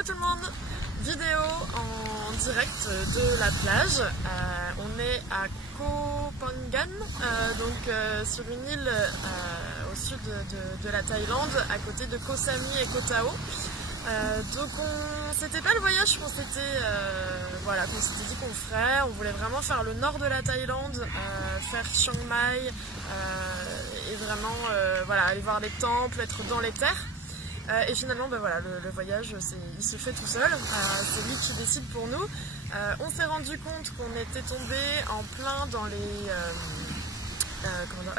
Coucou tout le monde, vidéo en direct de la plage. On est à Koh Phangan, sur une île au sud de la Thaïlande, à côté de Koh Samui et Koh Tao. C'était pas le voyage qu'on s'était dit qu'on ferait. On voulait vraiment faire le nord de la Thaïlande, faire Chiang Mai et vraiment aller voir les temples, être dans les terres. Et finalement, le voyage, il se fait tout seul. C'est lui qui décide pour nous. On s'est rendu compte qu'on était tombé en plein dans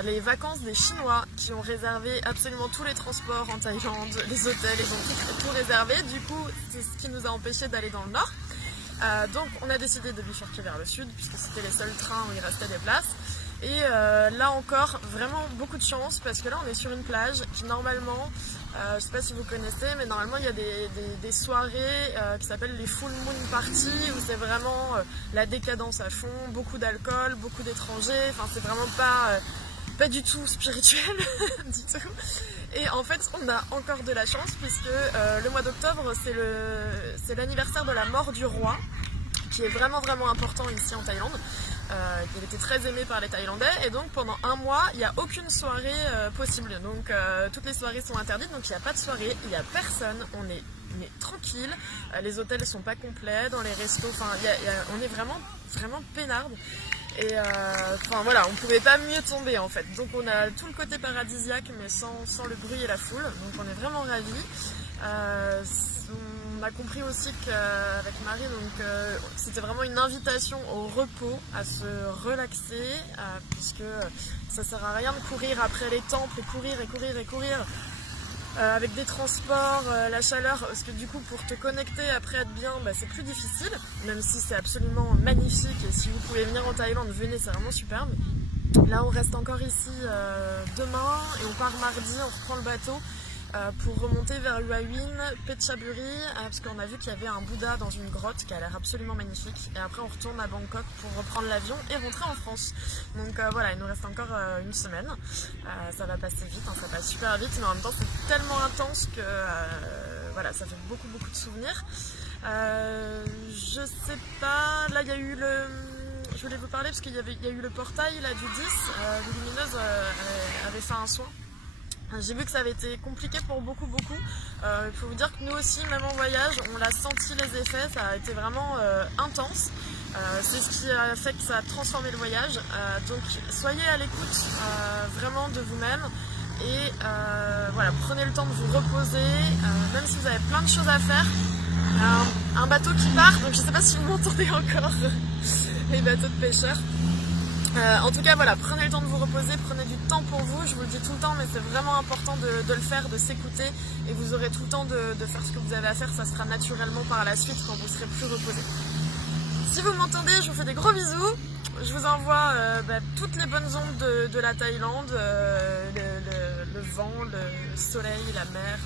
les vacances des Chinois qui ont réservé absolument tous les transports en Thaïlande, les hôtels, ils ont tout réservé. Du coup, c'est ce qui nous a empêché d'aller dans le nord. Donc on a décidé de bifurquer vers le sud puisque c'était les seuls trains où il restait des places. Et là encore, vraiment beaucoup de chance parce que là on est sur une plage qui normalement, je sais pas si vous connaissez, mais normalement il y a des soirées qui s'appellent les Full Moon Party où c'est vraiment la décadence à fond, beaucoup d'alcool, beaucoup d'étrangers, enfin c'est vraiment pas du tout spirituel du tout. Et en fait on a encore de la chance puisque le mois d'octobre c'est l'anniversaire de la mort du roi qui est vraiment important ici en Thaïlande. Il était très aimé par les Thaïlandais et donc pendant un mois il n'y a aucune soirée possible, donc toutes les soirées sont interdites, donc il n'y a pas de soirée, il n'y a personne, on est tranquille, les hôtels ne sont pas complets, dans les restos, on est vraiment peinarde et on pouvait pas mieux tomber en fait, donc on a tout le côté paradisiaque mais sans le bruit et la foule, donc on est vraiment ravis. On a compris aussi qu'avec Marie, c'était vraiment une invitation au repos, à se relaxer, puisque ça sert à rien de courir après les temples et courir avec des transports, la chaleur, parce que du coup pour te connecter après être bien, c'est plus difficile, même si c'est absolument magnifique et si vous pouvez venir en Thaïlande, venez, c'est vraiment superbe. Là on reste encore ici demain et on part mardi, on reprend le bateau. Pour remonter vers Hua Hin, Phetchaburi, parce qu'on a vu qu'il y avait un Bouddha dans une grotte qui a l'air absolument magnifique. Et après on retourne à Bangkok pour reprendre l'avion et rentrer en France. Donc il nous reste encore une semaine. Ça va passer vite, ça passe super vite, mais en même temps c'est tellement intense que ça fait beaucoup de souvenirs. Je sais pas, là il y a eu le... Je voulais vous parler parce qu'il y a eu le portail là, du 10, Lumineuse avait fait un soin. J'ai vu que ça avait été compliqué pour beaucoup. Il faut vous dire que nous aussi, même en voyage, on l'a senti les effets, ça a été vraiment intense. C'est ce qui a fait que ça a transformé le voyage. Donc soyez à l'écoute vraiment de vous-même et prenez le temps de vous reposer, même si vous avez plein de choses à faire. Un bateau qui part, donc je ne sais pas si vous m'entendez encore, les bateaux de pêcheurs. En tout cas prenez le temps de vous reposer, prenez du temps pour vous, je vous le dis tout le temps mais c'est vraiment important de le faire, de s'écouter et vous aurez tout le temps de faire ce que vous avez à faire, ça sera naturellement par la suite quand vous serez plus reposé. Si vous m'entendez, je vous fais des gros bisous, je vous envoie toutes les bonnes ondes de la Thaïlande, le vent, le soleil, la mer,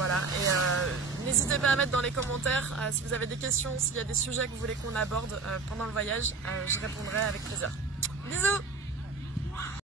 et n'hésitez pas à mettre dans les commentaires si vous avez des questions, s'il y a des sujets que vous voulez qu'on aborde pendant le voyage, je répondrai avec plaisir. Bisous!